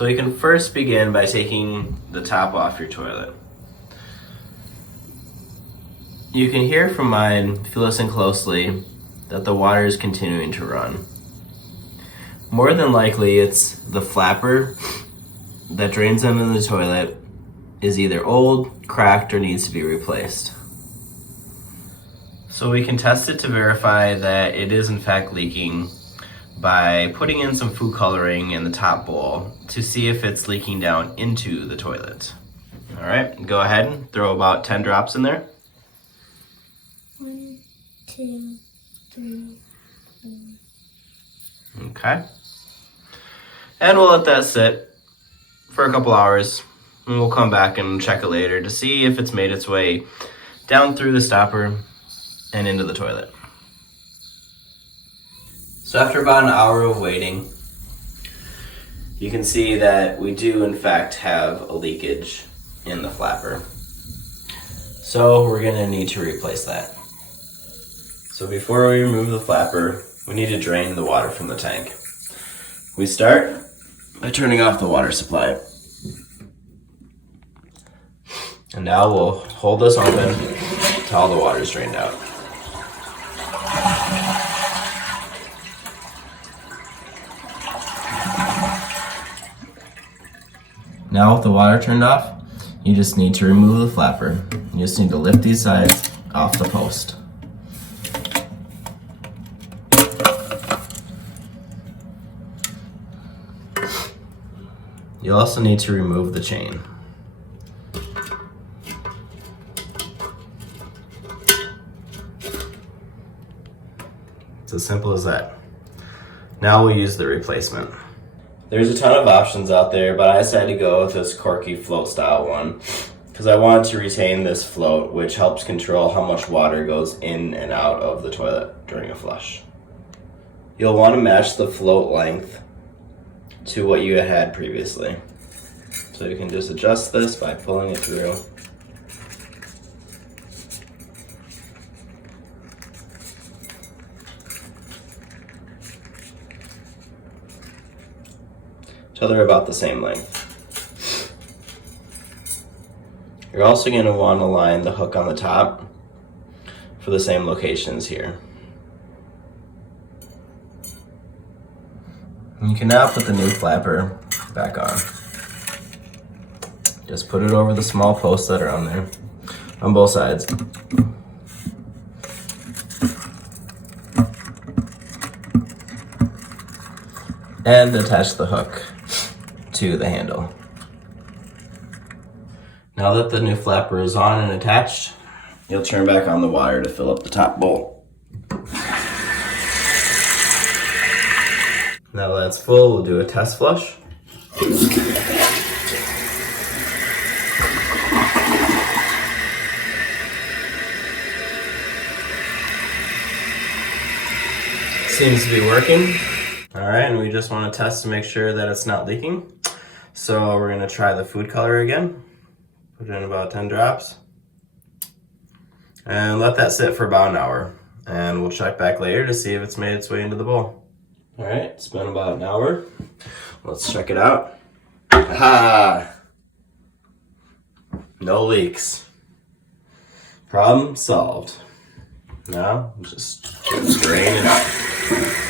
So we can first begin by taking the top off your toilet. You can hear from mine, if you listen closely, that the water is continuing to run. More than likely, it's the flapper that drains into the toilet is either old, cracked, or needs to be replaced. So we can test it to verify that it is in fact leaking by putting in some food coloring in the top bowl to see if it's leaking down into the toilet. All right, go ahead and throw about 10 drops in there. 1, 2, 3, 4. Okay. And we'll let that sit for a couple hours, and we'll come back and check it later to see if it's made its way down through the stopper and into the toilet. So after about an hour of waiting, you can see that we do in fact have a leakage in the flapper. So we're gonna need to replace that. So before we remove the flapper, we need to drain the water from the tank. We start by turning off the water supply. And now we'll hold this open until all the water is drained out. Now with the water turned off, you just need to remove the flapper. You just need to lift these sides off the post. You'll also need to remove the chain. It's as simple as that. Now we'll use the replacement. There's a ton of options out there, but I decided to go with this Korky float style one because I wanted to retain this float, which helps control how much water goes in and out of the toilet during a flush. You'll want to match the float length to what you had previously. So you can just adjust this by pulling it through. So they're about the same length. You're also going to want to line the hook on the top for the same locations here. And you can now put the new flapper back on. Just put it over the small posts that are on there, on both sides. And attach the hook to the handle. Now that the new flapper is on and attached, you'll turn back on the water to fill up the top bowl. Now that it's full, we'll do a test flush. Seems to be working. All right, and we just want to test to make sure that it's not leaking. So we're going to try the food color again. Put in about 10 drops. And let that sit for about an hour. And we'll check back later to see if it's made its way into the bowl. All right, it's been about an hour. Let's check it out. Aha! No leaks. Problem solved. Now, just drain it out.